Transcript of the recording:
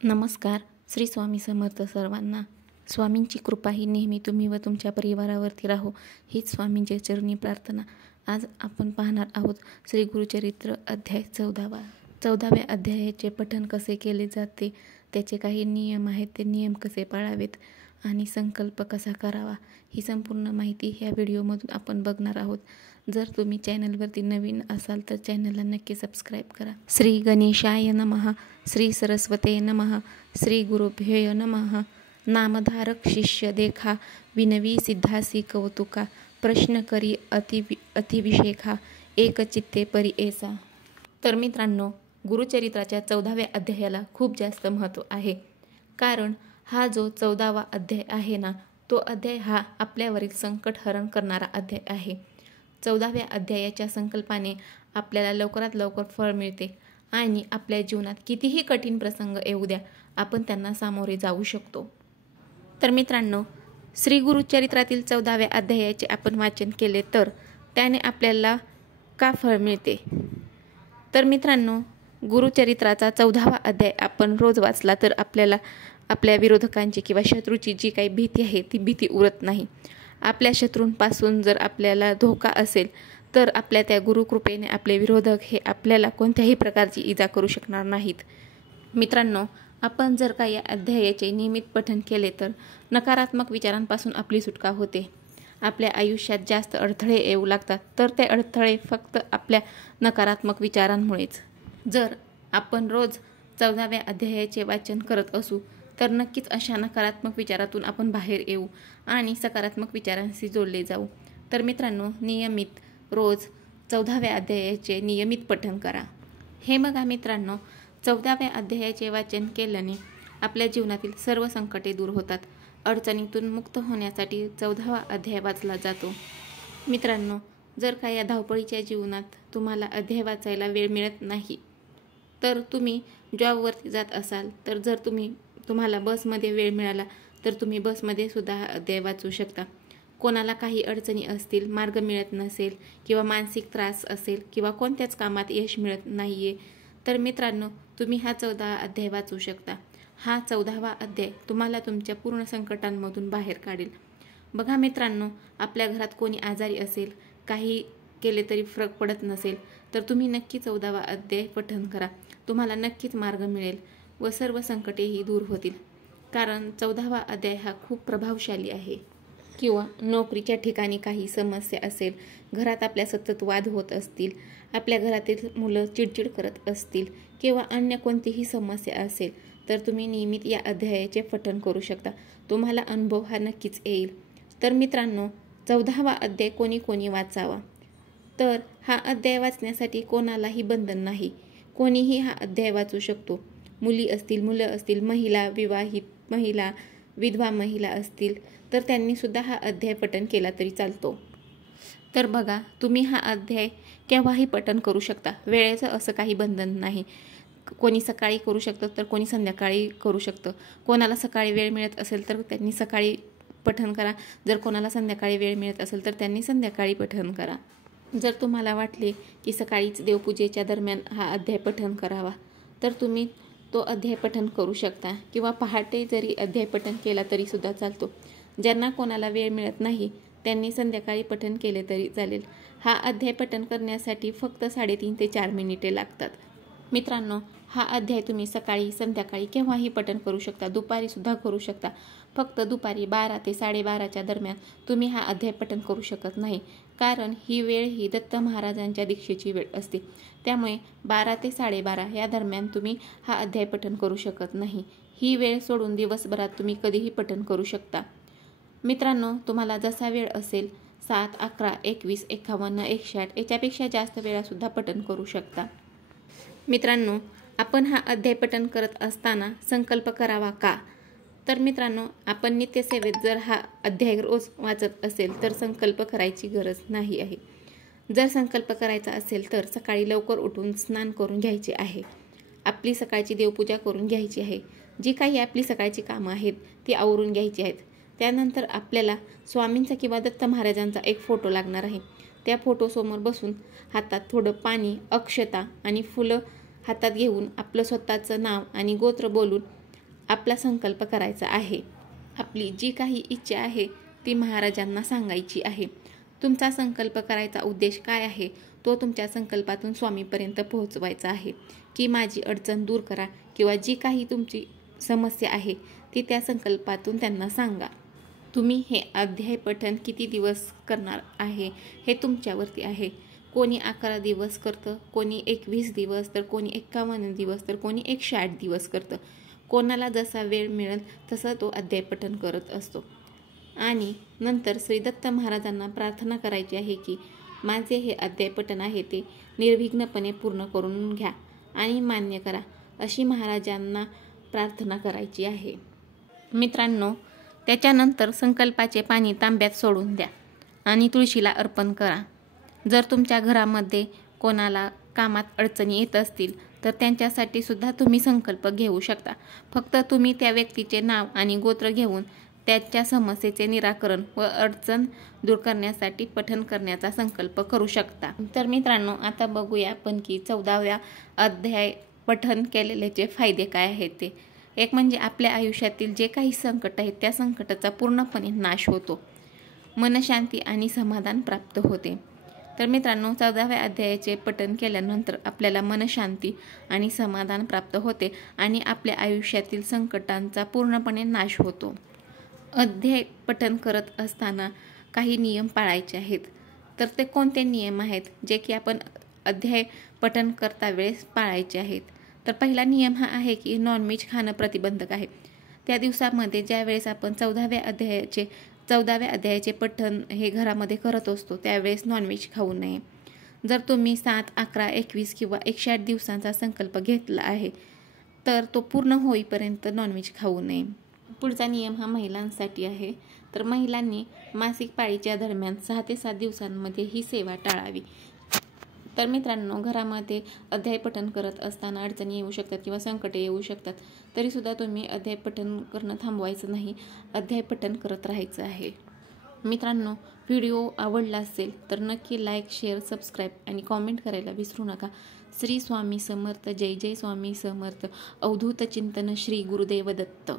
नमस्कार. श्री स्वामी समर्थ सर्वांना. स्वामींची कृपा ही नेहमी तुम्ही व तुमच्या परिवारावरती राहो हीच स्वामींच्या चरणी प्रार्थना. आज आपण पाहणार आहोत श्री गुरुचरित्र अध्याय 14व्या अध्यायाचे पठण कसे केले जाते, त्याचे काही नियम आहेत, ते नियम कसे पाळावेत आणि संकल्प कसा करावा, ही संपूर्ण माहिती ह्या व्हिडिओमधून आपण बघणार आहोत. जर तुम्ही चॅनलवरती नवीन असाल तर चॅनलला नक्की सबस्क्राईब करा. श्री गणेशाय नमः. श्री सरस्वते नमः. श्री गुरुभ्यो नमः. नामधारक शिष्य देखा, विनवी सिद्धासी कौतुका, प्रश्न करी अतिविशेखा, एक चित्ते परी ऐसा. तर मित्रांनो, गुरुचरित्राच्या 14व्या अध्यायाला खूप जास्त महत्त्व आहे. कारण हा जो 14वा अध्याय आहे ना, तो अध्याय हा आपल्यावरील संकट हरण करणारा अध्याय आहे. 14व्या अध्यायाच्या संकल्पाने आपल्याला लवकरात लवकर फळ मिळते आणि आपल्या जीवनात कितीही कठीण प्रसंग येऊ द्या, आपण त्यांना सामोरे जाऊ शकतो. तर मित्रांनो, श्री गुरुचरित्रातील 14व्या अध्यायाचे आपण वाचन केले तर त्याने आपल्याला का फळ मिळते. तर मित्रांनो, गुरुचरित्राचा 14वा अध्याय आपण रोज वाचला तर आपल्याला आपल्या विरोधकांची किंवा शत्रूची जी काही भीती आहे ती भीती उरत नाही. आपल्या शत्रूंपासून जर आपल्याला धोका असेल तर आपल्या त्या गुरुकृपेने आपले विरोधक हे आपल्याला कोणत्याही प्रकारची इजा करू शकणार नाहीत. मित्रांनो, आपण जर का या अध्यायाचे नियमित पठण केले तर नकारात्मक विचारांपासून आपली सुटका होते. आपल्या आयुष्यात जास्त अडथळे येऊ लागतात तर ते अडथळे फक्त आपल्या नकारात्मक विचारांमुळेच. जर आपण रोज 14व्या अध्यायाचे वाचन करत असू तर नक्कीच अशा नकारात्मक विचारातून आपण बाहेर येऊ आणि सकारात्मक विचारांशी जोडले जाऊ. तर मित्रांनो, नियमित रोज 14व्या अध्यायाचे नियमित पठण करा. हे बघा मित्रांनो, 14व्या अध्यायाचे वाचन केल्याने आपल्या जीवनातील सर्व संकटे दूर होतात. अडचणीतून मुक्त होण्यासाठी 14वा अध्याय वाचला जातो. मित्रांनो, जर का या धावपळीच्या जीवनात तुम्हाला अध्याय वाचायला वेळ मिळत नाही तर तुम्ही जॉबवरती जात असाल तर जर तुम्हाला बसमध्ये वेळ मिळाला तर तुम्ही बसमध्ये सुद्धा हा अध्याय वाचू शकता. कोणाला काही अडचणी असतील, मार्ग मिळत नसेल किंवा मानसिक त्रास असेल किंवा कोणत्याच कामात यश मिळत नाही आहे तर मित्रांनो, तुम्ही हा 14वा अध्याय वाचू शकता. हा 14वा अध्याय तुम्हाला तुमच्या पूर्ण संकटांमधून बाहेर काढेल. बघा मित्रांनो, आपल्या घरात कोणी आजारी असेल, काही केले तरी फरक पडत नसेल तर तुम्ही नक्की 14वा अध्याय पठण करा. तुम्हाला नक्कीच मार्ग मिळेल व सर्व संकटेही दूर होतील. कारण 14वा अध्याय हा खूप प्रभावशाली आहे. किंवा नोकरीच्या ठिकाणी काही समस्या असेल, घरात आपल्या सतत वाद होत असतील, आपल्या घरातील मुलं चिडचिड करत असतील किंवा अन्य कोणतीही समस्या असेल तर तुम्ही नियमित या अध्यायाचे पठण करू शकता. तुम्हाला अनुभव हा नक्कीच येईल. तर मित्रांनो, 14वा अध्याय कोणी कोणी वाचावा. तर हा अध्याय वाचण्यासाठी कोणालाही बंधन नाही. कोणीही हा अध्याय वाचू शकतो. मुली असतील, मुलं असतील, महिला, विवाहित महिला, विधवा महिला असतील तर त्यांनी सुद्धा हा अध्याय पठण केला तरी चालतो. तर बघा, तुम्ही हा अध्याय केव्हाही पठण करू शकता. वेळेचं असं काही बंधन नाही. कोणी सकाळी करू शकतं तर कोणी संध्याकाळी करू शकतं. कोणाला सकाळी वेळ मिळत असेल तर त्यांनी सकाळी पठण करा. जर कोणाला संध्याकाळी वेळ मिळत असेल तर त्यांनी संध्याकाळी पठण करा. जर तुम्हाला वाटले की सकाळीच देवपूजेच्या दरम्यान हा अध्याय पठण करावा तर तुम्ही तो अध्याय पठण करू शकता किंवा पहाटे जरी अध्याय पठण केला तरी सुद्धा चालतो. ज्यांना कोणाला वेळ मिळत नाही त्यांनी संध्याकाळी पठण केले तरी चालेल. हा अध्याय पठण करण्यासाठी फक्त 3.5 ते 4 मिनिटे लागतात. मित्रांनो, हा अध्याय तुम्ही सकाळी, संध्याकाळी केव्हाही पठण करू शकता. दुपारी सुद्धा करू शकता. फक्त दुपारी 12 ते 12:30च्या दरम्यान तुम्ही हा अध्याय पठण करू शकत नाही. कारण ही वेळ ही दत्त महाराजांच्या दीक्षेची वेळ असते. त्यामुळे 12 ते 12:30 या दरम्यान तुम्ही हा अध्याय पठण करू शकत नाही. ही वेळ सोडून दिवसभरात तुम्ही कधीही पठण करू शकता. मित्रांनो, तुम्हाला जसा वेळ असेल 7, 11, 21, 51, 108 याच्यापेक्षा जास्त वेळासुद्धा पठण करू शकता. मित्रांनो, आपण हा अध्याय पठण करत असताना संकल्प करावा का. तर मित्रांनो, आपण नित्यसेवेत जर हा अध्याय रोज वाचत असेल तर संकल्प करायची गरज नाही आहे. जर संकल्प करायचा असेल तर सकाळी लवकर उठून स्नान करून घ्यायचे आहे. आपली सकाळची देवपूजा करून घ्यायची आहे. जी काही आपली सकाळची कामं आहेत ती आवरून घ्यायची आहेत. त्यानंतर आपल्याला स्वामींचा किंवा दत्त महाराजांचा एक फोटो लागणार आहे. त्या फोटोसमोर बसून हातात थोडं पाणी, अक्षता आणि फुलं हातात घेऊन आपलं स्वतःचं नाव आणि गोत्र बोलून आपला संकल्प करायचा आहे. आपली जी काही इच्छा आहे ती महाराजांना सांगायची आहे. तुमचा संकल्प करायचा उद्देश काय आहे तो तुमच्या संकल्पातून स्वामीपर्यंत पोहोचवायचा आहे की माझी अडचण दूर करा किंवा जी काही तुमची समस्या आहे ती त्या संकल्पातून त्यांना सांगा. तुम्ही हे अध्याय पठण किती दिवस करणार आहे हे तुमच्यावरती आहे. कोणी 11 दिवस करतं, कोणी 21 दिवस, तर कोणी 51 दिवस, तर कोणी 108 दिवस करतं. कोणाला जसा वेळ मिळेल तसं तो अध्याय पठण करत असतो. आणि नंतर श्री दत्त महाराजांना प्रार्थना करायची आहे की माझे हे अध्याय पठण आहे ते निर्विघ्नपणे पूर्ण करून घ्या आणि मान्य करा, अशी महाराजांना प्रार्थना करायची आहे. मित्रांनो, त्याच्यानंतर संकल्पाचे पाणी तांब्यात सोडून द्या आणि तुळशीला अर्पण करा. जर तुमच्या घरामध्ये कोणाला कामात अडचणी येत असतील तर त्यांच्यासाठी सुद्धा तुम्ही संकल्प घेऊ शकता. फक्त तुम्ही त्या व्यक्तीचे नाव आणि गोत्र घेऊन त्याच्या समस्येचे निराकरण व अडचण दूर करण्यासाठी पठण करण्याचा संकल्प करू शकता. तर मित्रांनो, आता बघूया आपण की 14व्या अध्याय पठण केलेल्याचे फायदे काय आहेत ते. एक म्हणजे आपल्या आयुष्यातील जे काही संकट आहेत त्या संकटाचा पूर्णपणे नाश होतो. मनशांती आणि समाधान प्राप्त होते. तर मित्रांनो, 14व्या अध्यायाचे पठण केल्यानंतर आपल्याला मनशांती आणि समाधान प्राप्त होते आणि आपल्या आयुष्यातील संकटांचा पूर्णपणे नाश होतो. अध्याय पठण करत असताना काही नियम पाळायचे आहेत. तर ते कोणते नियम आहेत जे की आपण अध्याय पठण करता वेळेस पाळायचे आहेत. तर पहिला नियम हा आहे की नॉनव्हेज खाणं प्रतिबंधक आहे. त्या दिवसामध्ये ज्या वेळेस आपण 14व्या अध्यायाचे पठण हे घरामध्ये करत असतो त्यावेळेस नॉनव्हेज खाऊ नये. जर तुम्ही 7, 11, 21 किंवा 108 दिवसांचा संकल्प घेतला आहे तर तो पूर्ण होईपर्यंत नॉनव्हेज खाऊ नये. पुढचा नियम हा महिलांसाठी आहे. तर महिलांनी मासिक पाळीच्या दरम्यान 6 ते 7 दिवसांमध्ये ही सेवा टाळावी. तर मित्रांनो, घरामध्ये अध्याय पठण करत असताना अडचणी येऊ शकतात किंवा संकटे येऊ शकतात, तरीसुद्धा तुम्ही अध्याय पठण करणं थांबवायचं नाही, अध्याय पठण करत राहायचं आहे. मित्रांनो, व्हिडिओ आवडला असेल तर नक्की लाईक, शेअर, सबस्क्राईब आणि कॉमेंट करायला विसरू नका. श्री स्वामी समर्थ. जय जय स्वामी समर्थ. अवधूत चिंतन. श्री गुरुदेव दत्त.